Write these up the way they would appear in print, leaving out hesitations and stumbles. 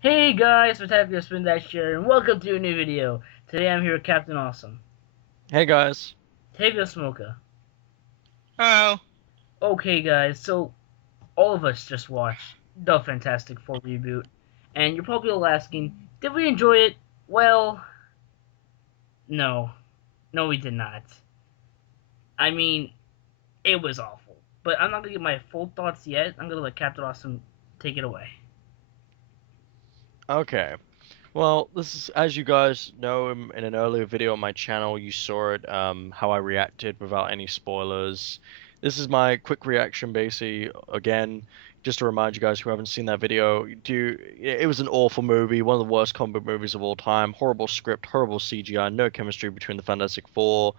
Hey guys, Spectacular Spindash here, and welcome to a new video. Today I'm here with Captain Awesome, Hey guys. Tevya Smolka. Oh, Okay guys, so all of us just watched the Fantastic Four Reboot, and you're probably all asking, did we enjoy it? Well, no. No we did not. I mean, it was awful. But I'm not gonna give my full thoughts yet. I'm gonna let Captain Awesome take it away. Okay. Well, this is, as you guys know, in an earlier video on my channel, you saw it, how I reacted without any spoilers. This is my quick reaction, basically. Again, just to remind you guys who haven't seen that video, it was an awful movie, one of the worst comic book movies of all time. Horrible script, horrible CGI, no chemistry between the Fantastic Four,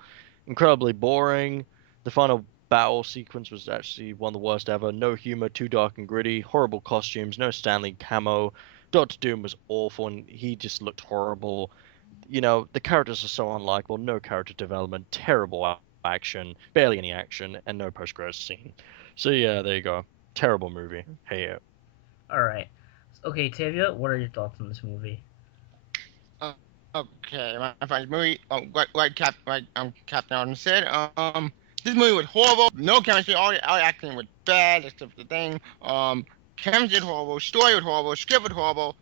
incredibly boring. The final battle sequence was actually one of the worst ever. No humor, too dark and gritty, horrible costumes, no Stanley camo. Doctor Doom was awful and he just looked horrible. The characters are so unlikable, no character development, terrible action, barely any action, and no post-credits scene. So yeah, there you go. Terrible movie. Hey, Alright. Okay, Tevya, what are your thoughts on this movie? uh, okay. My friend's movie. Captain Alden said. This movie was horrible. No chemistry. All the acting was bad, except the thing. Chemistry was horrible. Story was horrible. Script was horrible.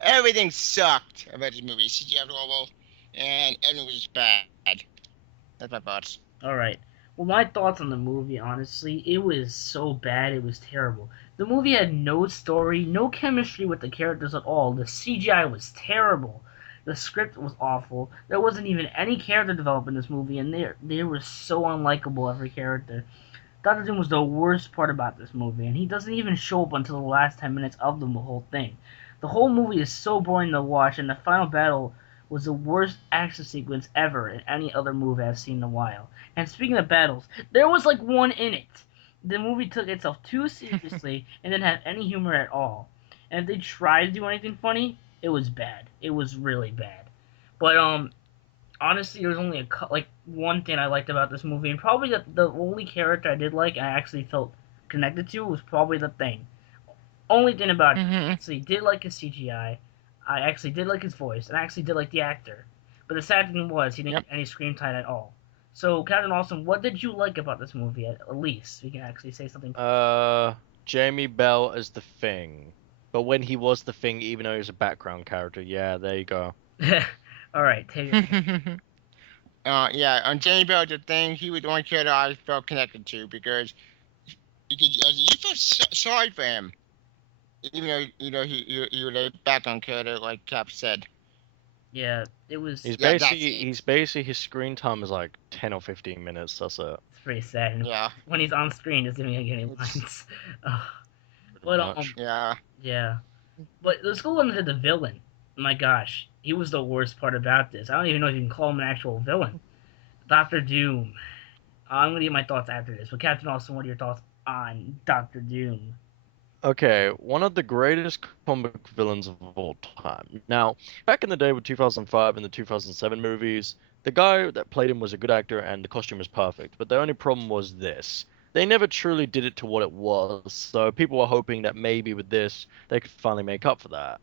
Everything sucked about this movie. CGI was horrible, and everything was just bad. That's my thoughts. Alright. Well, my thoughts on the movie, honestly, it was so bad, it was terrible. The movie had no story, no chemistry with the characters at all. The CGI was terrible. The script was awful. There wasn't even any character development in this movie, and they were so unlikable, every character. Doctor Doom was the worst part about this movie, and he doesn't even show up until the last 10 minutes of the whole thing. The whole movie is so boring to watch, and the final battle was the worst action sequence ever in any other movie I've seen in a while. And speaking of battles, there was like one in it. The movie took itself too seriously and didn't have any humor at all. And if they tried to do anything funny, it was bad. It was really bad. But honestly, there was only like one thing I liked about this movie, and probably the only character I did like and I actually felt connected to was probably the Thing. Only thing about it, I Mhm. actually did like his CGI. I actually did like his voice, and I actually did like the actor. But the sad thing was he didn't Yep. get any screen time at all. So, Captain Awesome, what did you like about this movie? At least we can actually say something. uh, Jamie Bell as the Thing, but when he was the Thing, even though he was a background character, yeah, there you go. All right, take your turn. Yeah. On Jamie Bell, the thing, he was the one character I felt connected to because you felt sorry for him, even though he was a background character, like Cap said. Yeah, it was. He's Yeah, that's basically it. he's basically his screen time is like 10 or 15 minutes. That's it, It's pretty sad. And Yeah, when he's on screen, doesn't even get any it's lines. Ugh. pretty But much. yeah. yeah. But let's go on to the villain. My gosh, he was the worst part about this. I don't even know if you can call him an actual villain. Doctor Doom. I'm gonna get my thoughts after this. But Captain Austin, what are your thoughts on Doctor Doom? Okay, one of the greatest comic villains of all time. Now, back in the day with 2005 and the 2007 movies, the guy that played him was a good actor and the costume was perfect. But the only problem was this. They never truly did it to what it was, so people were hoping that maybe with this they could finally make up for that.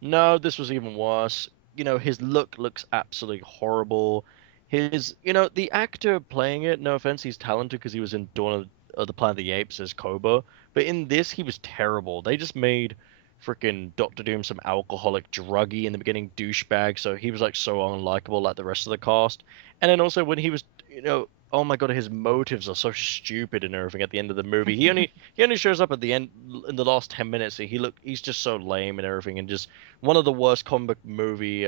No, this was even worse. His look looks absolutely horrible. The actor playing it, no offense, he's talented because he was in Dawn of the Planet of the Apes as Koba. But in this, he was terrible. They just made freaking Doctor Doom some alcoholic druggie in the beginning douchebag, so he was like so unlikable like the rest of the cast. And then also when he was, oh my God, his motives are so stupid and everything at the end of the movie. He only shows up at the end in the last 10 minutes. And he's just so lame and everything, and just one of the worst comic movie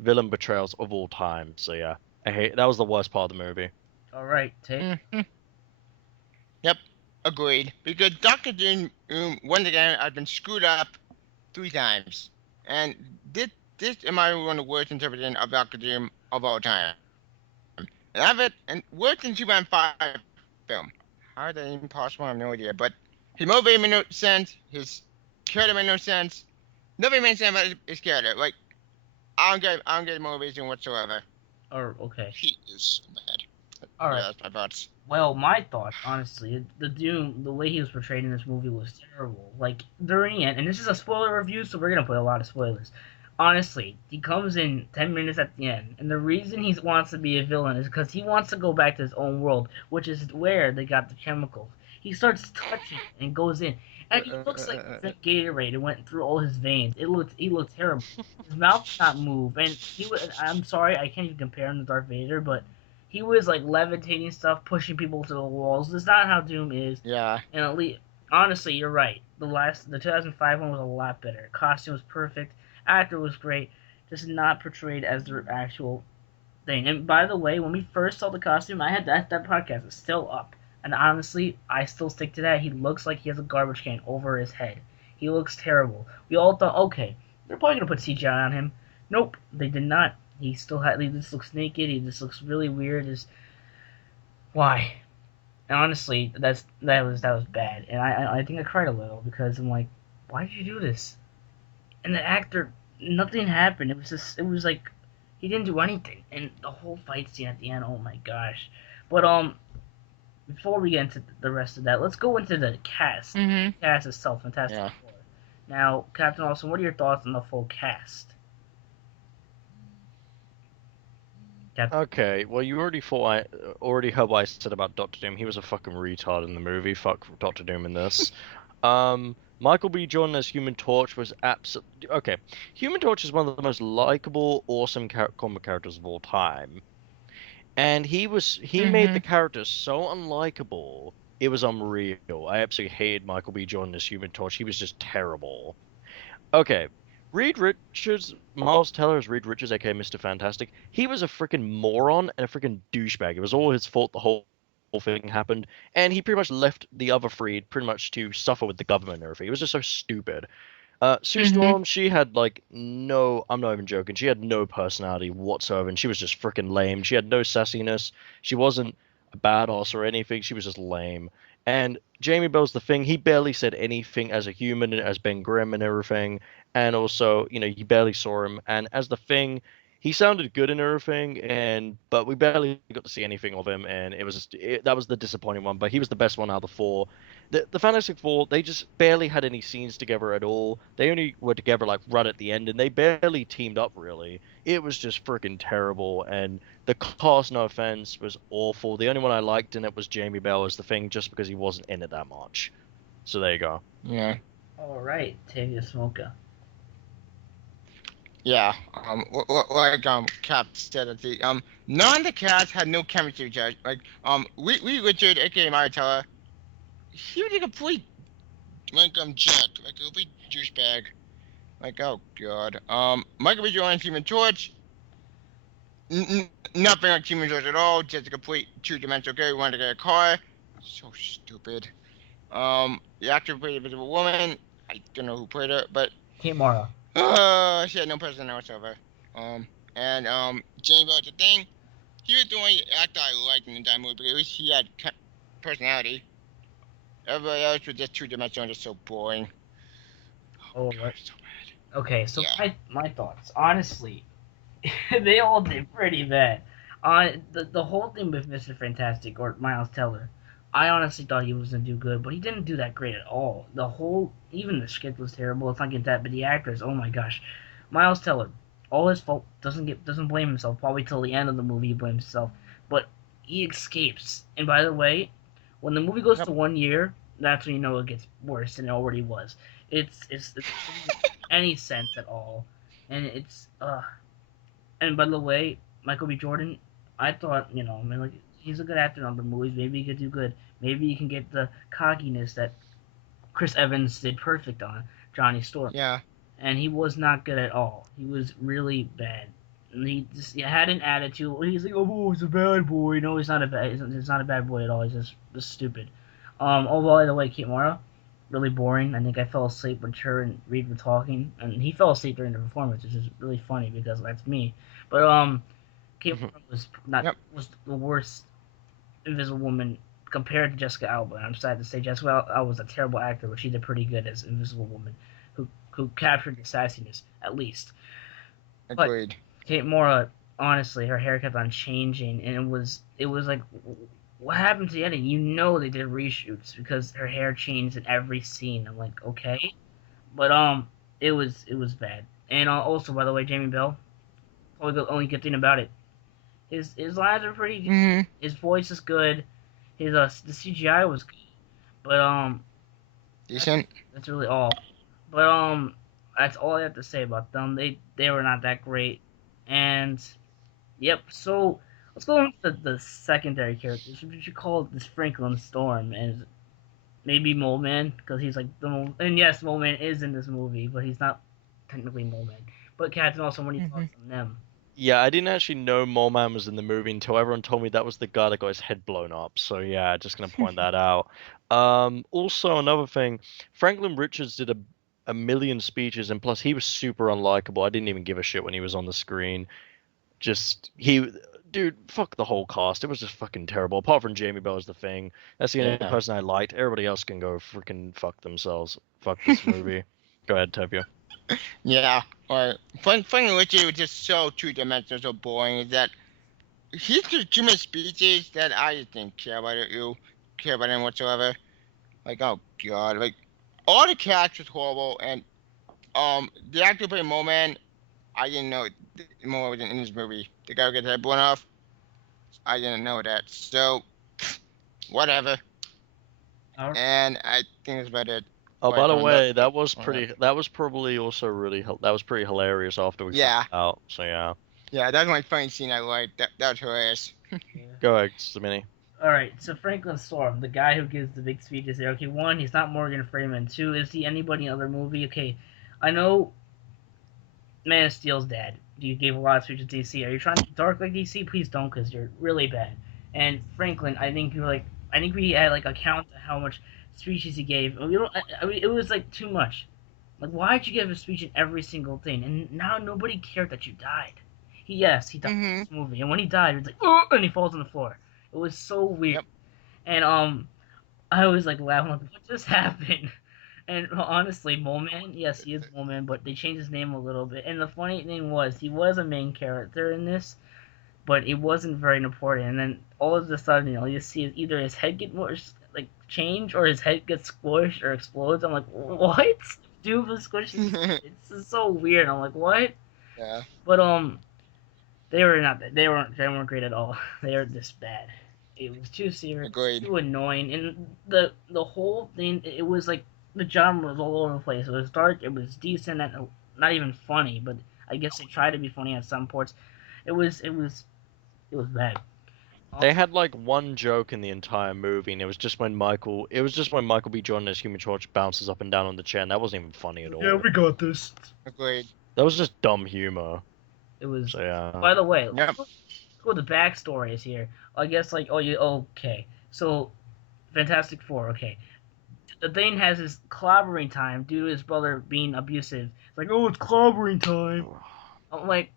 villain betrayals of all time. So yeah, that was the worst part of the movie. All right, take. Mhm. Yep, agreed. Because Doctor Doom, once again, has been screwed up 3 times, and this am I one of the worst interpretations of Doctor Doom of all time. And I've it and worse than Superman 5 film. How is that even possible? I have no idea. But his motivation made no sense. His character made no sense. Nothing made sense about his character. Like I don't get his motivation whatsoever. Or okay. He is so bad. All right. Yeah, that's my thoughts. Well, my thoughts, honestly, the Doom, the way he was portrayed in this movie was terrible. Like during the end, and this is a spoiler review, so we're gonna put a lot of spoilers. Honestly, he comes in 10 minutes at the end, and the reason he wants to be a villain is because he wants to go back to his own world, which is where they got the chemicals. He starts touching and goes in, and he looks like he drank Gatorade and went through all his veins. He looked terrible. His mouth did not move, and he was. I'm sorry, I can't even compare him to Darth Vader, but he was like levitating stuff, pushing people to the walls. That's not how Doom is. Yeah. And at least, honestly, you're right. The 2005 one was a lot better. Costume was perfect. Actor was great. Just not portrayed as the actual thing. And by the way, when we first saw the costume, I had that podcast is still up. And honestly, I still stick to that. He looks like he has a garbage can over his head. He looks terrible. We all thought, okay, they're probably gonna put CGI on him. Nope, they did not. He still had. He just looks naked. He just looks really weird. Just why? And honestly, that was bad. And I think I cried a little because I'm like, why did you do this? And the actor, nothing happened. It was like he didn't do anything. And the whole fight scene at the end, oh my gosh. But before we get into the rest of that, let's go into the cast. Mm-hmm. Cast itself, Fantastic Yeah. Four. Now, Captain Awesome, what are your thoughts on the full cast? Captain. Okay, well, you already heard what I said about Doctor Doom. He was a fucking retard in the movie. Fuck Doctor Doom in this. Michael B. Jordan as Human Torch was absolutely okay. Human Torch is one of the most likable, awesome comic characters of all time, and he made the character so unlikable. It was unreal. I absolutely hated Michael B. Jordan as Human Torch. He was just terrible. Okay, Reed Richards, Miles Teller as Reed Richards, aka Mr. Fantastic. He was a freaking moron and a freaking douchebag. It was all his fault. The whole thing happened, and he pretty much left the other three pretty much to suffer with the government and everything. It was just so stupid. Sue Storm, she had like no, I'm not even joking. She had no personality whatsoever, and she was just freaking lame. She had no sassiness. She wasn't a badass or anything. She was just lame. And Jamie Bell's the Thing. He barely said anything as a human, as Ben Grimm and everything. And also, you barely saw him. And as the Thing, he sounded good and everything, but we barely got to see anything of him, and that was the disappointing one. But he was the best one out of the four. The Fantastic Four, they just barely had any scenes together at all. They only were together like right at the end, and they barely teamed up really. It was just freaking terrible, and the cast, no offense, was awful. The only one I liked in it was Jamie Bell as the Thing, just because he wasn't in it that much. So there you go. Yeah. All right, Tevya Smolka. Yeah. Like Cap said at the none of the cats had no chemistry with each other. Like we Richard, aka Maritella, he was a complete jerk, like a complete douchebag. Like, oh god. Michael B. Jordan, Human Torch, nothing like Human Torch at all. Just a complete two-dimensional guy who wanted to get a car. So stupid. The actor who played Invisible Woman, I don't know who played her, but Kate Mara. she had no personality whatsoever. And Jamie Bell, the Thing, he was the only actor I liked in the entire movie, but at least he had personality. Everybody else was just two-dimensional, just so boring. Oh, God, right. so bad. Okay, so Yeah. my thoughts. Honestly, they all did pretty bad. The whole thing with Mr. Fantastic or Miles Teller, I honestly thought he was gonna do good, but he didn't do that great at all. Even the script was terrible. It's not getting that, but the actors, oh my gosh, Miles Teller, all his fault. Doesn't blame himself. Probably till the end of the movie he blames himself, but he escapes. And by the way, when the movie goes to 1 year, that's when you know it gets worse than it already was. It doesn't make any sense at all, and it's. And by the way, Michael B. Jordan, I thought, I mean, like, he's a good actor on the movies. Maybe he could do good. Maybe he can get the cockiness that Chris Evans did perfect on Johnny Storm. Yeah. And he was not good at all. He was really bad. And he had an attitude. He's like, oh, he's a bad boy. No, he's not a bad boy at all. He's just stupid. Oh, by the way, Kate Mara, really boring. I think I fell asleep when her and Reed were talking, and he fell asleep during the performance, which is really funny because that's me. But Kate Mara was the worst Invisible Woman compared to Jessica Alba. And I'm sad to say Jessica Alba was a terrible actor, but she did pretty good as Invisible Woman, who captured the sassiness at least. Agreed. But Kate Mara, honestly, her hair kept on changing, and it was like, what happened to the editing? You know they did reshoots because her hair changed in every scene. I'm like, okay, but it was bad. And also, by the way, Jamie Bell, probably the only good thing about it, his lines are pretty good. Mm-hmm. His voice is good. His the CGI was good, but that's Decent. that's really all. But that's all I have to say about them. They were not that great, and yep. So let's go into the secondary characters. We should call this Franklin Storm and maybe Mole Man because he's like the Mole. And yes, Mole Man is in this movie, but he's not technically Mole Man. But Captain, also, when he Mm-hmm. talks on them. Yeah, I didn't actually know Mole Man was in the movie until everyone told me that was the guy that got his head blown up. So yeah, just gonna point that out. Also another thing, Franklin Richards did a million speeches, and plus he was super unlikable. I didn't even give a shit when he was on the screen. Dude, fuck the whole cast. It was just fucking terrible. Apart from Jamie Bell as the Thing, that's the only Yeah. person I liked. Everybody else can go freaking fuck themselves. Fuck this movie. Go ahead, Tevya. Yeah. Or Frank Richie was just so two-dimensional, so boring. Is that he's just too many speeches that I just didn't care about him whatsoever. Like, oh god, like all the cast was horrible, and the actor who played Mole Man, I didn't know Mole was in this movie. The guy who gets his head blown off, I didn't know that. So whatever, All and I think that's about it. Oh, by But the no, way, that was pretty. That was probably also that was pretty hilarious after we found yeah, out. So yeah, yeah, that's my funny scene I liked. That was hilarious. yeah. go ahead, Smitty. All right, so Franklin Storm, the guy who gives the big speeches there. Okay, one, he's not Morgan Freeman. Two, is he anybody in other movie? Okay, I know Man of Steel's dad. You gave a lot of speeches to DC. Are you trying to be dark like DC? Please don't, because you're really bad. And Franklin, I think you're like, I think we had like a count to how much speeches he gave. We don't, I mean, it was like too much. Like, why did you give a speech in every single thing? And now nobody cared that you died. He died in Mhm. this movie, and when he died, it's like, oh, and he falls on the floor. It was so weird. Yep. And I was like laughing, like, what just happened? And honestly, Mole Man, yes, he is Mole Man, but they changed his name a little bit. And the funny thing was, he was a main character in this, but it wasn't very important. And then all of a sudden, you see either his head get more like change, or his head gets squished or explodes. I'm like, what? Dude was squished. It's just so weird. I'm like, what? Yeah. But they were not. They weren't great at all. They were just bad. It was too serious, Agreed. too annoying, and the whole thing. It was like the genre was all over the place. It was dark. It was decent and not even funny. But I guess they tried to be funny at some parts. It was bad. They had like one joke in the entire movie, and it was just when Michael. It was just when Michael B. Jordan as Human Torch bounces up and down on the chair, and that wasn't even funny at all. Yeah, we got this. Agreed. That was just dumb humor. It was. So yeah. By the way, Yep. cool. The backstory is here. I guess like okay. So Fantastic Four. Okay, the Thing has his clobbering time due to his brother being abusive. It's like, oh, it's clobbering time. I'm like,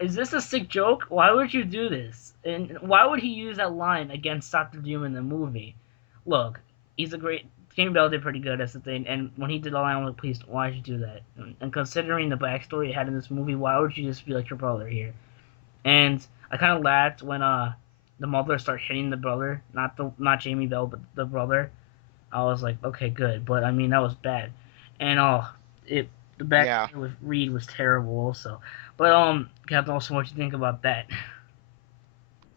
is this a sick joke? Why would you do this? And why would he use that line against Doctor Doom in the movie? Look, he's a great. Jamie Bell did pretty good as the Thing, and when he did the line, I'm like, please, why did you do that? And considering the backstory he had in this movie, why would you just be like your brother here? And I kind of laughed when the mother started hitting the brother, not Jamie Bell, but the brother. I was like, okay, good, but I mean that was bad, and the back Yeah. with Reed was terrible also. But Captain, also, what you think about that?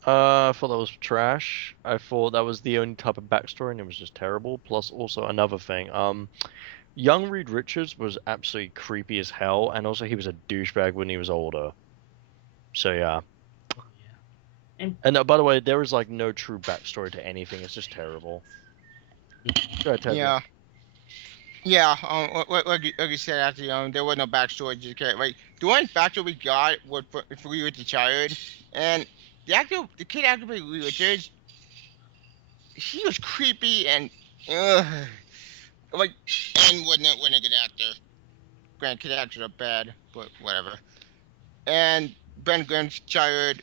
I thought that was trash. I thought that was the only type of backstory, and it was just terrible. Plus, also another thing. Young Reed Richards was absolutely creepy as hell, and also he was a douchebag when he was older. So yeah. Oh, yeah. And by the way, there is like no true backstory to anything. It's just terrible. Go ahead, Tevya. Yeah. Yeah. Like you said, after there was no backstory. Just like the only backstory we got was for Lee with the child, and the kid actor played Lee Richards. He was creepy and like, and wasn't a good actor. Granted, kid actors are bad, but whatever. And Ben Grimm's child,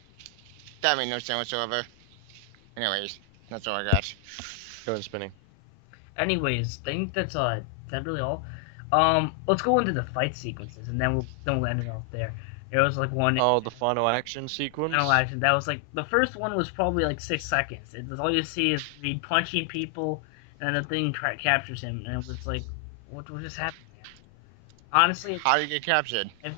that made no sense whatsoever. Anyways, that's all I got. Go ahead, Spinning. Anyways, I think that's that really all. Let's go into the fight sequences, and then we'll end it off there. It was like one Oh, the final action sequence. final action. That was like the first one was probably like 6 seconds. All you see is me punching people, and then the thing captures him, and it was like, what just happened? Man? Honestly, How do you get captured? if